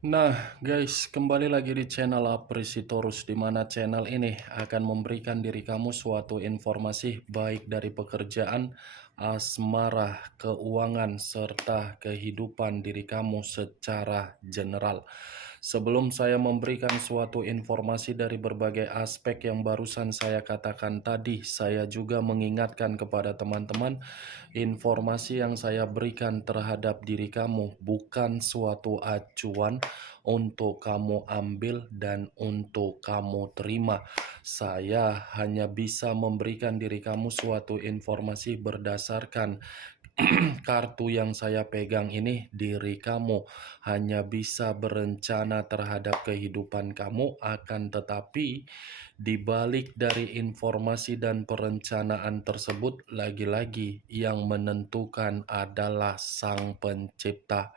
Nah, guys, kembali lagi di channel Apresitorus, di mana channel ini akan memberikan diri kamu suatu informasi baik dari pekerjaan, asmara, keuangan, serta kehidupan diri kamu secara general. Sebelum saya memberikan suatu informasi dari berbagai aspek yang barusan saya katakan tadi, saya juga mengingatkan kepada teman-teman, informasi yang saya berikan terhadap diri kamu bukan suatu acuan untuk kamu ambil dan untuk kamu terima. Saya hanya bisa memberikan diri kamu suatu informasi berdasarkan kartu yang saya pegang ini. Diri kamu hanya bisa berencana terhadap kehidupan kamu, akan tetapi di balik dari informasi dan perencanaan tersebut, lagi-lagi yang menentukan adalah Sang Pencipta.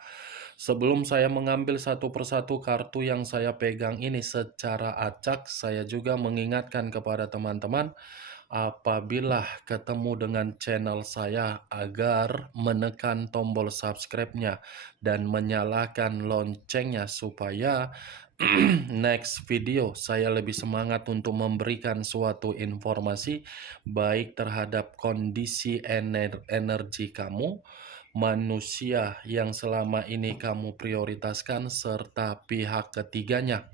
Sebelum saya mengambil satu persatu kartu yang saya pegang ini secara acak, saya juga mengingatkan kepada teman-teman, apabila ketemu dengan channel saya, agar menekan tombol subscribe-nya dan menyalakan loncengnya supaya next video saya lebih semangat untuk memberikan suatu informasi baik terhadap kondisi energi kamu, manusia yang selama ini kamu prioritaskan, serta pihak ketiganya.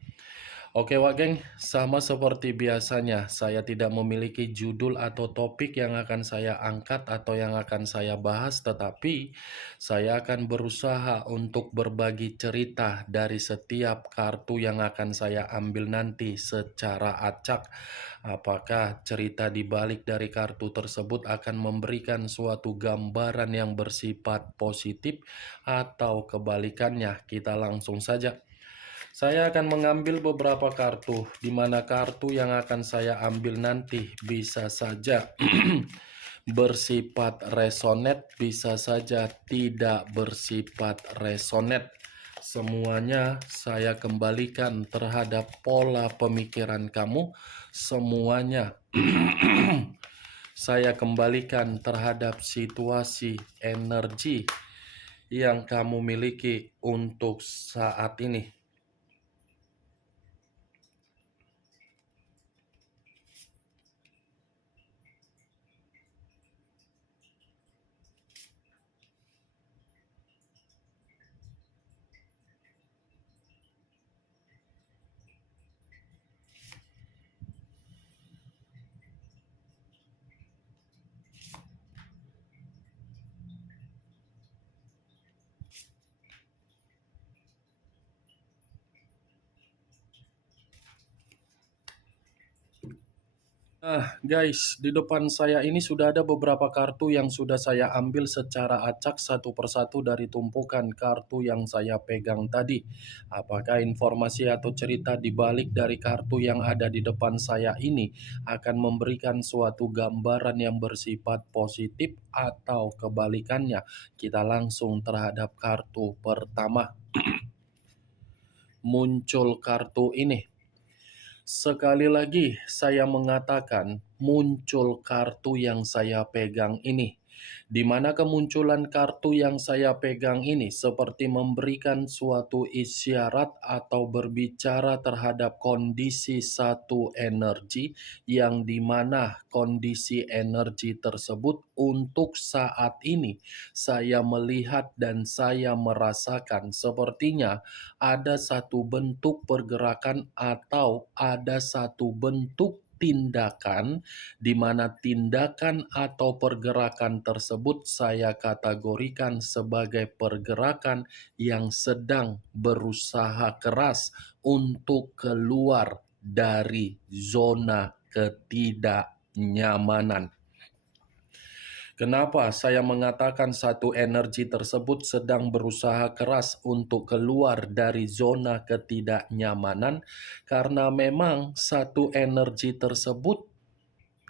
Oke Wak Geng, sama seperti biasanya, saya tidak memiliki judul atau topik yang akan saya angkat atau yang akan saya bahas, tetapi saya akan berusaha untuk berbagi cerita dari setiap kartu yang akan saya ambil nanti secara acak. Apakah cerita di balik dari kartu tersebut akan memberikan suatu gambaran yang bersifat positif atau kebalikannya? Kita langsung saja. Saya akan mengambil beberapa kartu, di mana kartu yang akan saya ambil nanti bisa saja bersifat resonate, bisa saja tidak bersifat resonate. Semuanya saya kembalikan terhadap pola pemikiran kamu. Semuanya saya kembalikan terhadap situasi energi yang kamu miliki untuk saat ini. Nah, guys, di depan saya ini sudah ada beberapa kartu yang sudah saya ambil secara acak satu persatu dari tumpukan kartu yang saya pegang tadi. Apakah informasi atau cerita di balik dari kartu yang ada di depan saya ini akan memberikan suatu gambaran yang bersifat positif atau kebalikannya? Kita langsung terhadap kartu pertama. Muncul kartu ini. Sekali lagi saya mengatakan, muncul kartu yang saya pegang ini. Di mana kemunculan kartu yang saya pegang ini seperti memberikan suatu isyarat atau berbicara terhadap kondisi satu energi, yang dimana kondisi energi tersebut untuk saat ini saya melihat dan saya merasakan sepertinya ada satu bentuk pergerakan atau ada satu bentuk tindakan, di mana tindakan atau pergerakan tersebut saya kategorikan sebagai pergerakan yang sedang berusaha keras untuk keluar dari zona ketidaknyamanan. Kenapa saya mengatakan satu energi tersebut sedang berusaha keras untuk keluar dari zona ketidaknyamanan? Karena memang satu energi tersebut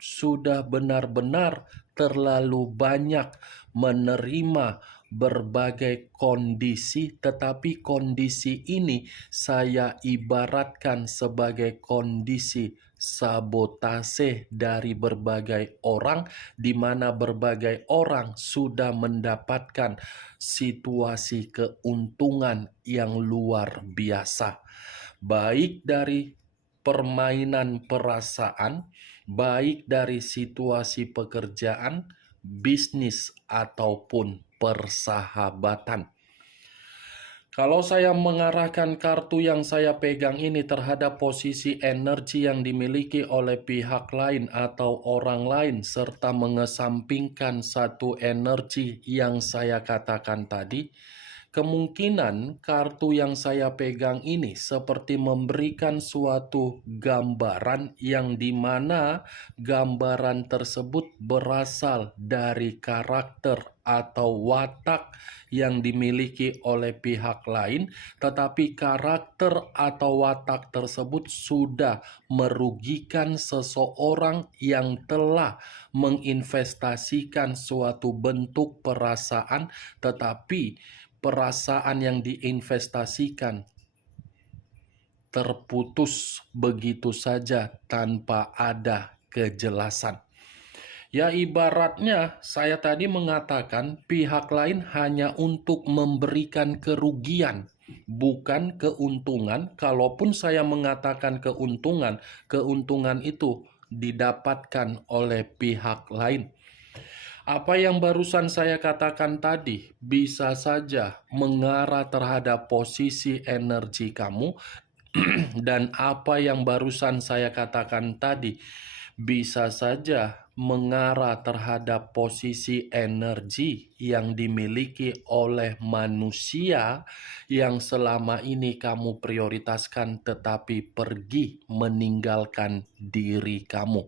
sudah benar-benar terlalu banyak menerima berbagai kondisi, tetapi kondisi ini saya ibaratkan sebagai kondisi sabotase dari berbagai orang, di mana berbagai orang sudah mendapatkan situasi keuntungan yang luar biasa, baik dari permainan perasaan, baik dari situasi pekerjaan, bisnis, ataupun persahabatan. Kalau saya mengarahkan kartu yang saya pegang ini terhadap posisi energi yang dimiliki oleh pihak lain atau orang lain, serta mengesampingkan satu energi yang saya katakan tadi, kemungkinan kartu yang saya pegang ini seperti memberikan suatu gambaran yang dimana gambaran tersebut berasal dari karakter atau watak yang dimiliki oleh pihak lain, tetapi karakter atau watak tersebut sudah merugikan seseorang yang telah menginvestasikan suatu bentuk perasaan, tetapi perasaan yang diinvestasikan terputus begitu saja tanpa ada kejelasan. Ya, ibaratnya saya tadi mengatakan pihak lain hanya untuk memberikan kerugian, bukan keuntungan. Kalaupun saya mengatakan keuntungan, keuntungan itu didapatkan oleh pihak lain. Apa yang barusan saya katakan tadi bisa saja mengarah terhadap posisi energi kamu, dan apa yang barusan saya katakan tadi bisa saja mengarah terhadap posisi energi yang dimiliki oleh manusia yang selama ini kamu prioritaskan tetapi pergi meninggalkan diri kamu.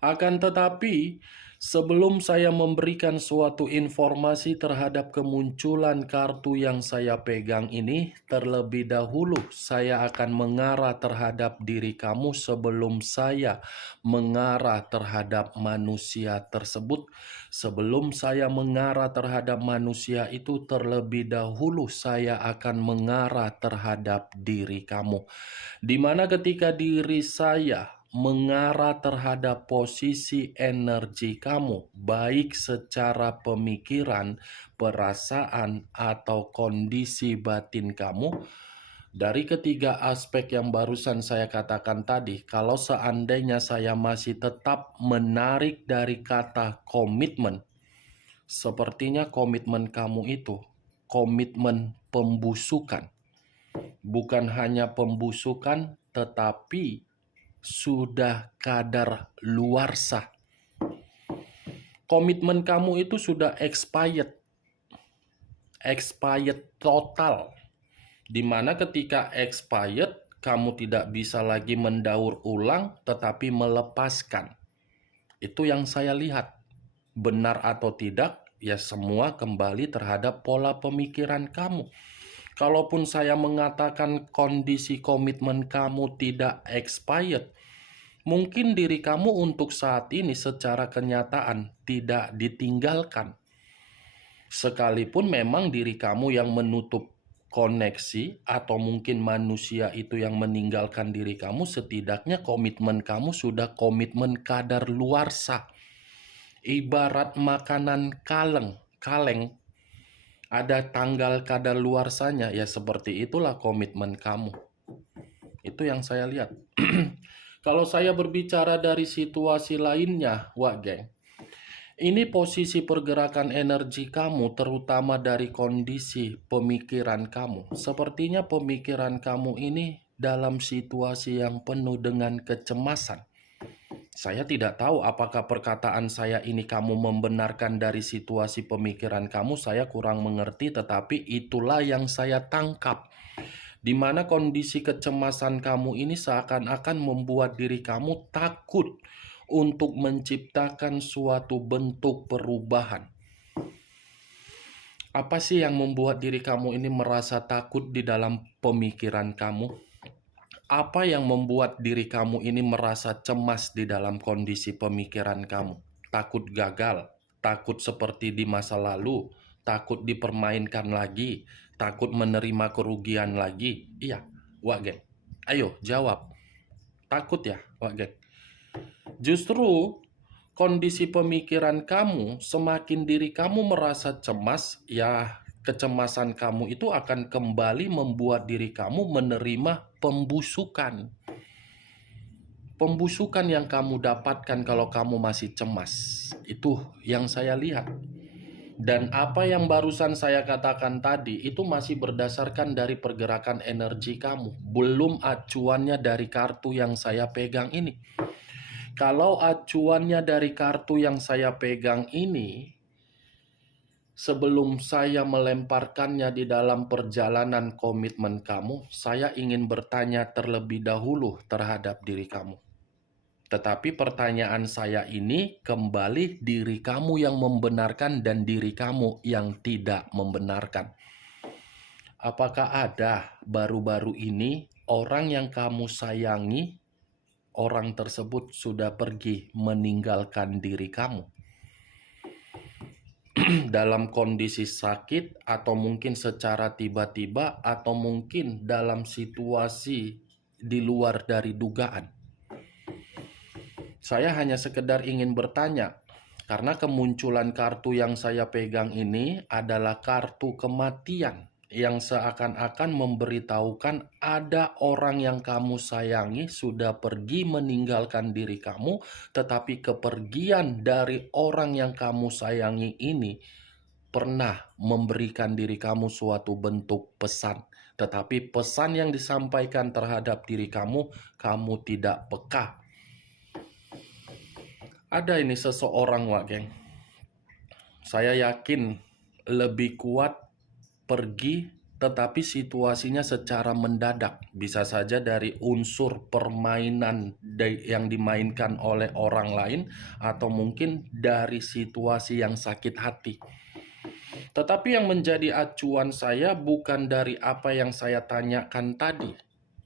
Akan tetapi, sebelum saya memberikan suatu informasi terhadap kemunculan kartu yang saya pegang ini, terlebih dahulu saya akan mengarah terhadap diri kamu sebelum saya mengarah terhadap manusia tersebut. Sebelum saya mengarah terhadap manusia itu, terlebih dahulu saya akan mengarah terhadap diri kamu. Di mana ketika diri saya mengarah terhadap posisi energi kamu, baik secara pemikiran, perasaan, atau kondisi batin kamu, dari ketiga aspek yang barusan saya katakan tadi, kalau seandainya saya masih tetap menarik dari kata komitmen, sepertinya komitmen kamu itu komitmen pembusukan. Bukan hanya pembusukan, tetapi sudah kadar luarsa. Komitmen kamu itu sudah expired total. Dimana ketika expired, kamu tidak bisa lagi mendaur ulang, tetapi melepaskan. Itu yang saya lihat. Benar atau tidak, ya semua kembali terhadap pola pemikiran kamu. Kalaupun saya mengatakan kondisi komitmen kamu tidak expired, mungkin diri kamu untuk saat ini secara kenyataan tidak ditinggalkan. Sekalipun memang diri kamu yang menutup koneksi atau mungkin manusia itu yang meninggalkan diri kamu, setidaknya komitmen kamu sudah komitmen kadar luarsa. Ibarat makanan kaleng, ada tanggal kadaluarsanya, ya seperti itulah komitmen kamu. Itu yang saya lihat. Kalau saya berbicara dari situasi lainnya, Wak Geng, ini posisi pergerakan energi kamu, terutama dari kondisi pemikiran kamu. Sepertinya pemikiran kamu ini dalam situasi yang penuh dengan kecemasan. Saya tidak tahu apakah perkataan saya ini kamu membenarkan dari situasi pemikiran kamu, saya kurang mengerti, tetapi itulah yang saya tangkap. Di mana kondisi kecemasan kamu ini seakan-akan membuat diri kamu takut untuk menciptakan suatu bentuk perubahan. Apa sih yang membuat diri kamu ini merasa takut di dalam pemikiran kamu? Apa yang membuat diri kamu ini merasa cemas di dalam kondisi pemikiran kamu? Takut gagal, takut seperti di masa lalu, takut dipermainkan lagi, takut menerima kerugian lagi. Iya, Wak Geng. Ayo, jawab. Takut ya, Wak Geng? Justru kondisi pemikiran kamu, semakin diri kamu merasa cemas, ya kecemasan kamu itu akan kembali membuat diri kamu menerima pembusukan. Pembusukan yang kamu dapatkan kalau kamu masih cemas. Itu yang saya lihat. Dan apa yang barusan saya katakan tadi itu masih berdasarkan dari pergerakan energi kamu. Belum acuannya dari kartu yang saya pegang ini. Kalau acuannya dari kartu yang saya pegang ini, sebelum saya melemparkannya di dalam perjalanan komitmen kamu, saya ingin bertanya terlebih dahulu terhadap diri kamu. Tetapi pertanyaan saya ini kembali diri kamu yang membenarkan dan diri kamu yang tidak membenarkan. Apakah ada baru-baru ini orang yang kamu sayangi, orang tersebut sudah pergi meninggalkan diri kamu? Dalam kondisi sakit atau mungkin secara tiba-tiba atau mungkin dalam situasi di luar dari dugaan. Saya hanya sekedar ingin bertanya, karena kemunculan kartu yang saya pegang ini adalah kartu kematian yang seakan-akan memberitahukan ada orang yang kamu sayangi sudah pergi meninggalkan diri kamu, tetapi kepergian dari orang yang kamu sayangi ini pernah memberikan diri kamu suatu bentuk pesan. Tetapi pesan yang disampaikan terhadap diri kamu, kamu tidak peka. Ada ini seseorang, Wak Geng. Saya yakin lebih kuat pergi, tetapi situasinya secara mendadak. Bisa saja dari unsur permainan yang dimainkan oleh orang lain, atau mungkin dari situasi yang sakit hati. Tetapi yang menjadi acuan saya bukan dari apa yang saya tanyakan tadi.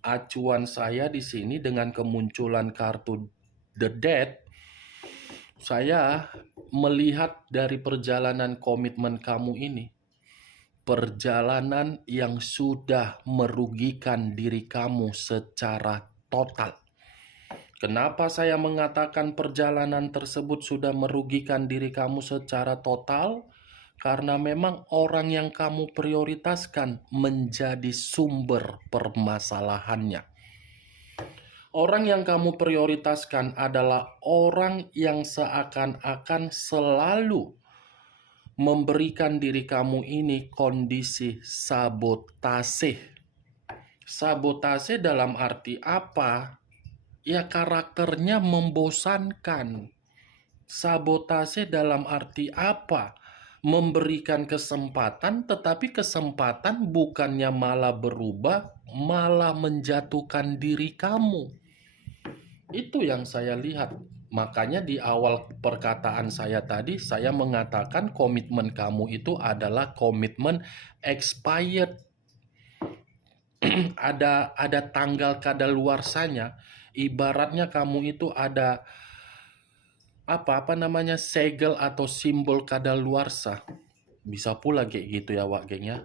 Acuan saya di sini dengan kemunculan kartu The Dead, saya melihat dari perjalanan komitmen kamu ini, perjalanan yang sudah merugikan diri kamu secara total. Kenapa saya mengatakan perjalanan tersebut sudah merugikan diri kamu secara total? Karena memang orang yang kamu prioritaskan menjadi sumber permasalahannya. Orang yang kamu prioritaskan adalah orang yang seakan-akan selalu memberikan diri kamu ini kondisi sabotase. Sabotase dalam arti apa? Ya karakternya membosankan. Sabotase dalam arti apa? Memberikan kesempatan, tetapi kesempatan bukannya malah berubah, malah menjatuhkan diri kamu. Itu yang saya lihat. Makanya di awal perkataan saya tadi, saya mengatakan komitmen kamu itu adalah komitmen expired. ada tanggal kadaluarsanya. Ibaratnya kamu itu ada apa namanya segel atau simbol kadaluarsa. Bisa pula kayak gitu ya, Wak Geng ya.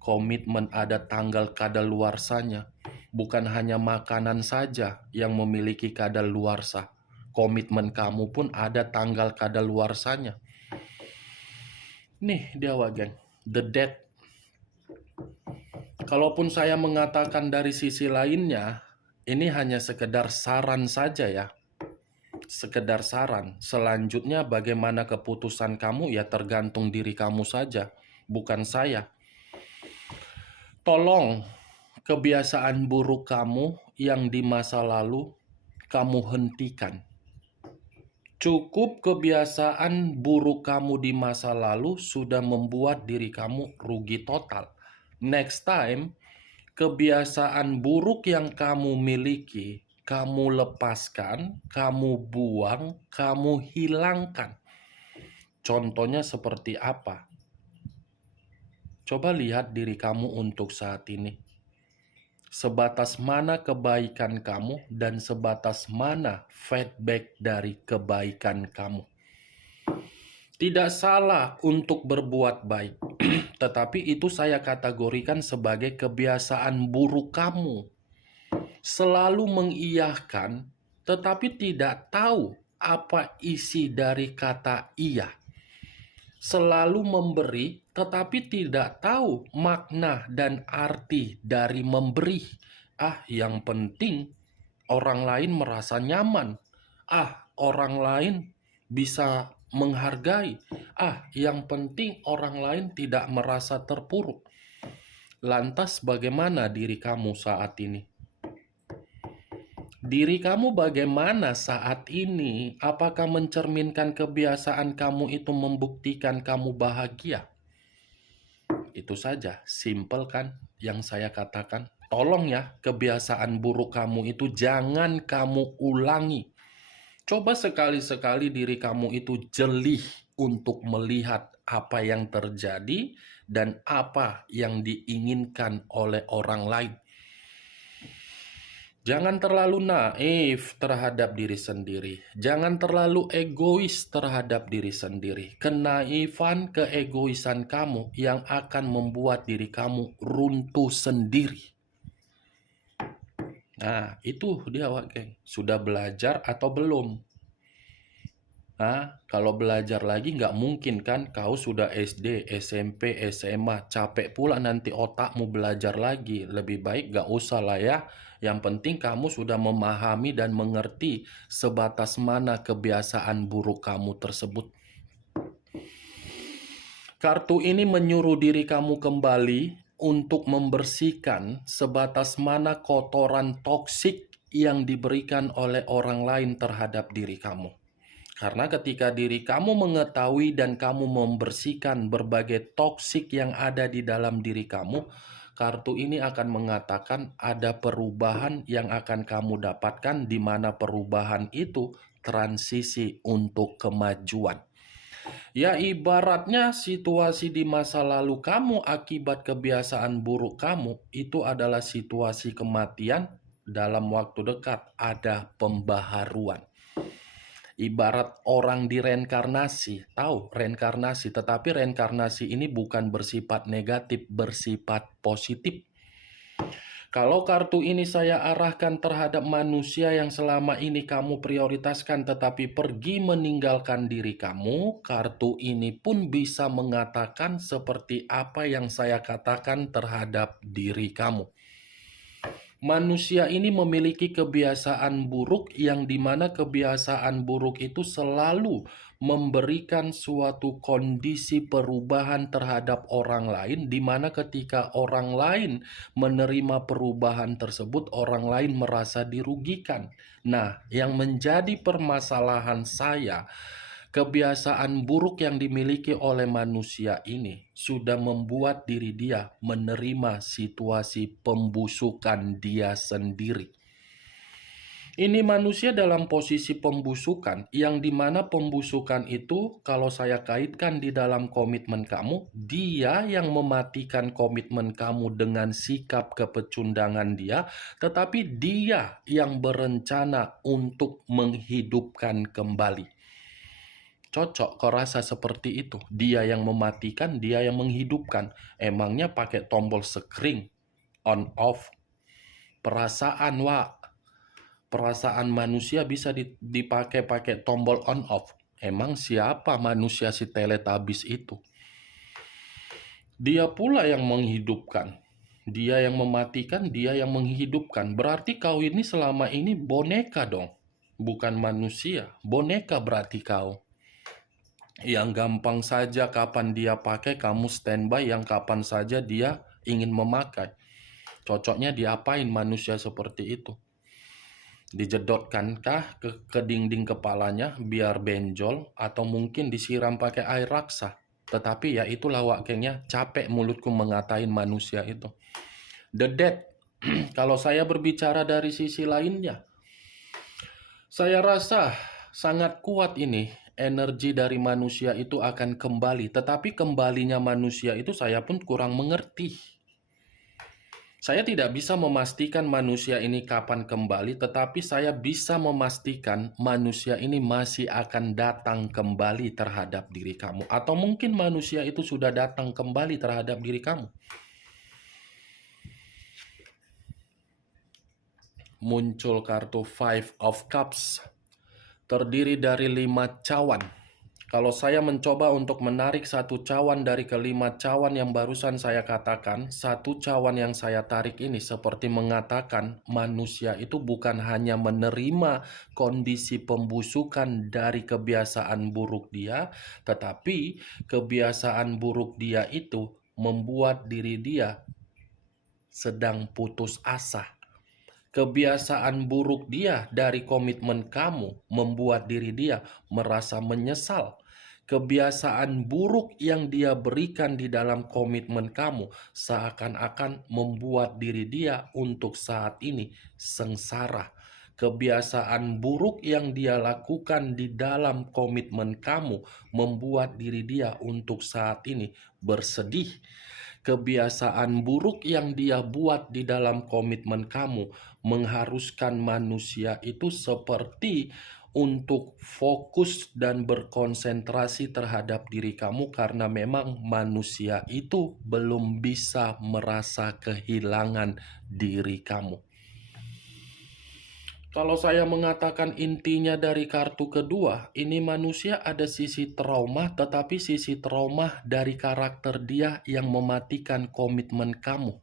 Komitmen ada tanggal kadaluarsanya. Bukan hanya makanan saja yang memiliki kadaluarsa. Komitmen kamu pun ada tanggal kadaluarsanya. Nih dia, Wak Geng. The Dead. Kalaupun saya mengatakan dari sisi lainnya, ini hanya sekedar saran saja ya. Sekedar saran. Selanjutnya bagaimana keputusan kamu ya tergantung diri kamu saja. Bukan saya. Tolong kebiasaan buruk kamu yang di masa lalu kamu hentikan. Cukup kebiasaan buruk kamu di masa lalu sudah membuat diri kamu rugi total. Next time, kebiasaan buruk yang kamu miliki, kamu lepaskan, kamu buang, kamu hilangkan. Contohnya seperti apa? Coba lihat diri kamu untuk saat ini. Sebatas mana kebaikan kamu dan sebatas mana feedback dari kebaikan kamu. Tidak salah untuk berbuat baik, tetapi itu saya kategorikan sebagai kebiasaan buruk kamu. selalu mengiyakan, tetapi tidak tahu apa isi dari kata iya. Selalu memberi, tetapi tidak tahu makna dan arti dari memberi. Yang penting orang lain merasa nyaman. Orang lain bisa menghargai. Yang penting orang lain tidak merasa terpuruk. Lantas bagaimana diri kamu saat ini? Diri kamu bagaimana saat ini? Apakah mencerminkan kebiasaan kamu itu membuktikan kamu bahagia? Itu saja, simple kan yang saya katakan. Tolong ya, kebiasaan buruk kamu itu jangan kamu ulangi. Coba sekali-sekali diri kamu itu jeli untuk melihat apa yang terjadi dan apa yang diinginkan oleh orang lain. Jangan terlalu naif terhadap diri sendiri. Jangan terlalu egois terhadap diri sendiri. Kenaifan, keegoisan kamu yang akan membuat diri kamu runtuh sendiri. Nah, itu dia, geng. Sudah belajar atau belum? Kalau belajar lagi nggak mungkin kan? Kau sudah SD, SMP, SMA, capek pula nanti otakmu belajar lagi. Lebih baik nggak usah lah ya. Yang penting kamu sudah memahami dan mengerti sebatas mana kebiasaan buruk kamu tersebut. Kartu ini menyuruh diri kamu kembali untuk membersihkan sebatas mana kotoran toksik yang diberikan oleh orang lain terhadap diri kamu. Karena ketika diri kamu mengetahui dan kamu membersihkan berbagai toksik yang ada di dalam diri kamu, kartu ini akan mengatakan ada perubahan yang akan kamu dapatkan, di mana perubahan itu transisi untuk kemajuan. Ya, ibaratnya situasi di masa lalu kamu akibat kebiasaan buruk kamu itu adalah situasi kematian. Dalam waktu dekat ada pembaharuan. Ibarat orang direinkarnasi, tahu reinkarnasi, tetapi reinkarnasi ini bukan bersifat negatif, bersifat positif. Kalau kartu ini saya arahkan terhadap manusia yang selama ini kamu prioritaskan tetapi pergi meninggalkan diri kamu, kartu ini pun bisa mengatakan seperti apa yang saya katakan terhadap diri kamu. Manusia ini memiliki kebiasaan buruk yang dimana kebiasaan buruk itu selalu memberikan suatu kondisi perubahan terhadap orang lain, di mana ketika orang lain menerima perubahan tersebut, orang lain merasa dirugikan. Nah, yang menjadi permasalahan saya, kebiasaan buruk yang dimiliki oleh manusia ini sudah membuat diri dia menerima situasi pembusukan dia sendiri. Ini manusia dalam posisi pembusukan, yang dimana pembusukan itu kalau saya kaitkan di dalam komitmen kamu, dia yang mematikan komitmen kamu dengan sikap kepecundangan dia, tetapi dia yang berencana untuk menghidupkan kembali. Cocok kau rasa seperti itu? Dia yang mematikan, dia yang menghidupkan. Emangnya pakai tombol screen on off? Perasaan, Wak. Perasaan manusia bisa dipakai pakai tombol on off. Emang siapa manusia si Teletubbies itu? Dia pula yang menghidupkan. Dia yang mematikan, dia yang menghidupkan. Berarti kau ini selama ini boneka dong. Bukan manusia. Boneka berarti kau. Yang gampang saja kapan dia pakai, kamu standby, yang kapan saja dia ingin memakai. Cocoknya diapain manusia seperti itu? Dijedotkankah ke dinding kepalanya biar benjol, atau mungkin disiram pakai air raksa? Tetapi ya itulah wakilnya, capek mulutku mengatain manusia itu. The Dead. Kalau saya berbicara dari sisi lainnya, saya rasa sangat kuat ini. Energi dari manusia itu akan kembali. Tetapi kembalinya manusia itu saya pun kurang mengerti. Saya tidak bisa memastikan manusia ini kapan kembali, tetapi saya bisa memastikan manusia ini masih akan datang kembali terhadap diri kamu. Atau mungkin manusia itu sudah datang kembali terhadap diri kamu. muncul kartu Five of Cups, terdiri dari 5 cawan. Kalau saya mencoba untuk menarik satu cawan dari kelima cawan yang barusan saya katakan, satu cawan yang saya tarik ini seperti mengatakan manusia itu bukan hanya menerima kondisi pembusukan dari kebiasaan buruk dia, tetapi kebiasaan buruk dia itu membuat diri dia sedang putus asa. Kebiasaan buruk dia dari komitmen kamu membuat diri dia merasa menyesal. Kebiasaan buruk yang dia berikan di dalam komitmen kamu seakan-akan membuat diri dia untuk saat ini sengsara. Kebiasaan buruk yang dia lakukan di dalam komitmen kamu membuat diri dia untuk saat ini bersedih. Kebiasaan buruk yang dia buat di dalam komitmen kamu mengharuskan manusia itu seperti untuk fokus dan berkonsentrasi terhadap diri kamu karena memang manusia itu belum bisa merasa kehilangan diri kamu. Kalau saya mengatakan intinya dari kartu kedua, ini manusia ada sisi trauma, tetapi sisi trauma dari karakter dia yang mematikan komitmen kamu.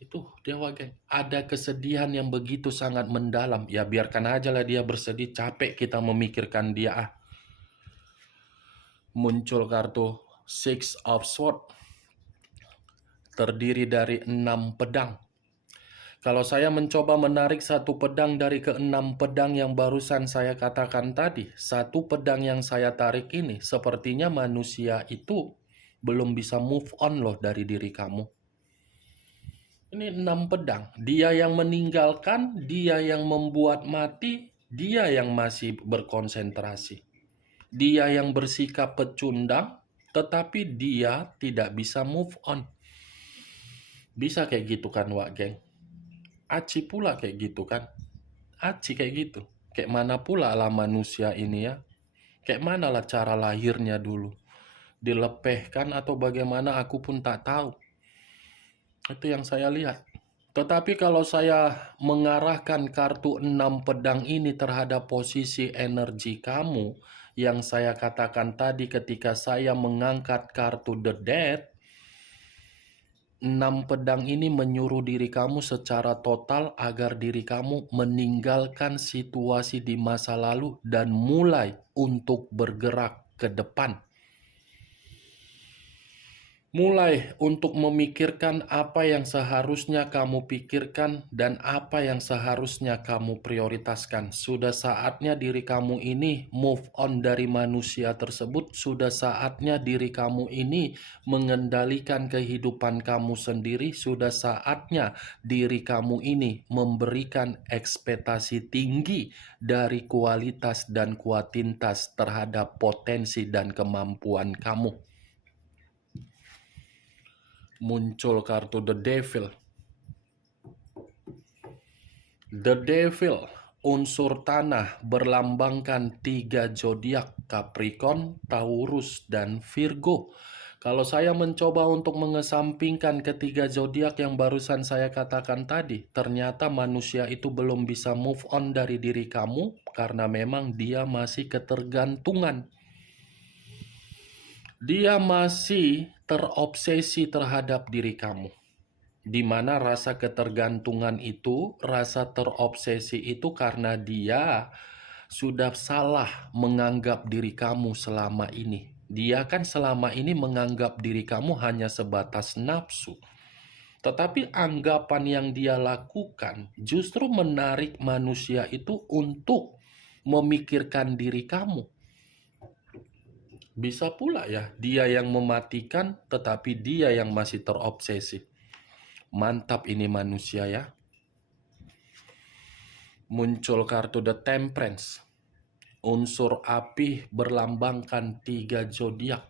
Itu dia geng. Ada kesedihan yang begitu sangat mendalam. Ya biarkan aja lah dia bersedih, capek kita memikirkan dia. Muncul kartu Six of Swords, terdiri dari 6 pedang. Kalau saya mencoba menarik satu pedang dari ke-6 pedang yang barusan saya katakan tadi, satu pedang yang saya tarik ini sepertinya manusia itu belum bisa move on loh dari diri kamu. Ini 6 pedang. Dia yang meninggalkan, dia yang membuat mati, dia yang masih berkonsentrasi. Dia yang bersikap pecundang, tetapi dia tidak bisa move on. Bisa kayak gitu kan, Wak Geng? Aci pula kayak gitu kan. Aci kayak gitu. Kayak mana pula lah manusia ini ya. Kayak mana lah cara lahirnya dulu. Dilepehkan atau bagaimana aku pun tak tahu. Itu yang saya lihat. Tetapi kalau saya mengarahkan kartu 6 pedang ini terhadap posisi energi kamu, yang saya katakan tadi ketika saya mengangkat kartu The Death, 6 pedang ini menyuruh diri kamu secara total agar diri kamu meninggalkan situasi di masa lalu dan mulai untuk bergerak ke depan. Mulai untuk memikirkan apa yang seharusnya kamu pikirkan dan apa yang seharusnya kamu prioritaskan. Sudah saatnya diri kamu ini move on dari manusia tersebut. Sudah saatnya diri kamu ini mengendalikan kehidupan kamu sendiri. Sudah saatnya diri kamu ini memberikan ekspektasi tinggi dari kualitas dan kuantitas terhadap potensi dan kemampuan kamu. Muncul kartu The Devil. The Devil, unsur tanah, berlambangkan 3 zodiak, Capricorn, Taurus, dan Virgo. Kalau saya mencoba untuk mengesampingkan ketiga zodiak yang barusan saya katakan tadi, ternyata manusia itu belum bisa move on dari diri kamu karena memang dia masih ketergantungan. Dia masih terobsesi terhadap diri kamu. Di mana rasa ketergantungan itu, rasa terobsesi itu karena dia sudah salah menganggap diri kamu selama ini. Dia kan selama ini menganggap diri kamu hanya sebatas nafsu. Tetapi anggapan yang dia lakukan justru menarik manusia itu untuk memikirkan diri kamu. Bisa pula ya, dia yang mematikan tetapi dia yang masih terobsesi. Mantap ini manusia ya. Muncul kartu The Temperance. Unsur api berlambangkan 3 zodiak.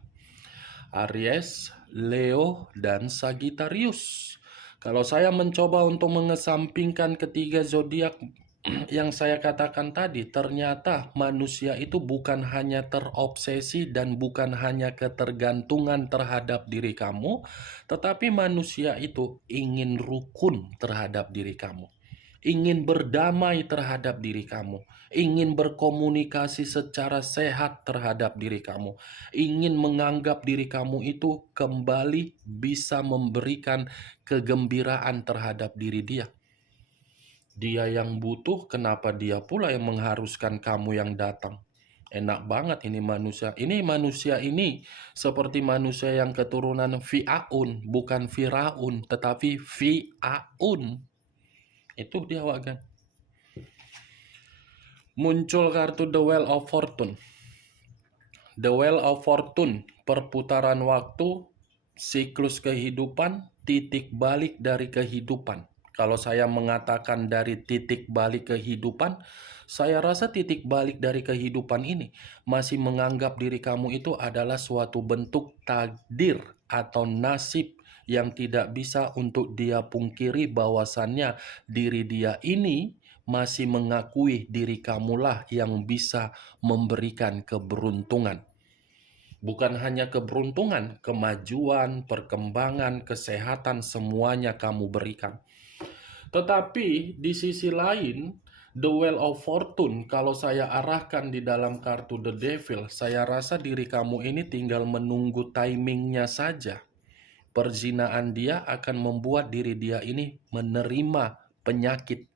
Aries, Leo, dan Sagittarius. Kalau saya mencoba untuk mengesampingkan ketiga zodiak yang saya katakan tadi, ternyata manusia itu bukan hanya terobsesi dan bukan hanya ketergantungan terhadap diri kamu, tetapi manusia itu ingin rukun terhadap diri kamu. ingin berdamai terhadap diri kamu, ingin berkomunikasi secara sehat terhadap diri kamu, ingin menganggap diri kamu itu kembali bisa memberikan kegembiraan terhadap diri dia. Dia yang butuh, kenapa dia pula yang mengharuskan kamu yang datang? Enak banget ini manusia. Ini manusia ini seperti manusia yang keturunan Fi'aun, bukan Firaun, tetapi Fi'aun. Itu dia wagan. Muncul kartu The Wheel of Fortune. The Wheel of Fortune, perputaran waktu, siklus kehidupan, titik balik dari kehidupan. Kalau saya mengatakan dari titik balik kehidupan, saya rasa titik balik dari kehidupan ini masih menganggap diri kamu itu adalah suatu bentuk takdir atau nasib yang tidak bisa untuk dia pungkiri bahwasannya diri dia ini masih mengakui diri kamulah yang bisa memberikan keberuntungan. Bukan hanya keberuntungan, kemajuan, perkembangan, kesehatan, semuanya kamu berikan. Tetapi di sisi lain, The Wheel of Fortune, kalau saya arahkan di dalam kartu The Devil, saya rasa diri kamu ini tinggal menunggu timingnya saja. Perzinaan dia akan membuat diri dia ini menerima penyakit.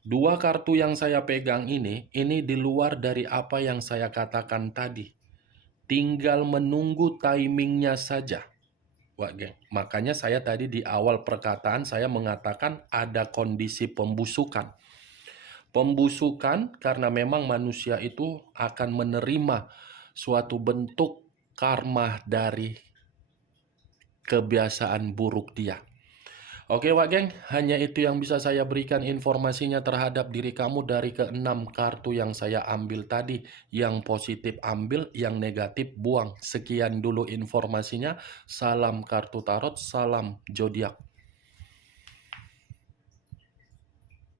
Dua kartu yang saya pegang ini di luar dari apa yang saya katakan tadi. Tinggal menunggu timingnya saja. Wah, geng. Makanya saya tadi di awal perkataan saya mengatakan ada kondisi pembusukan. Pembusukan karena memang manusia itu akan menerima suatu bentuk karma dari kebiasaan buruk dia. Oke Wak Geng, hanya itu yang bisa saya berikan informasinya terhadap diri kamu dari ke-6 kartu yang saya ambil tadi. Yang positif ambil, yang negatif buang. Sekian dulu informasinya. Salam kartu tarot, salam zodiak.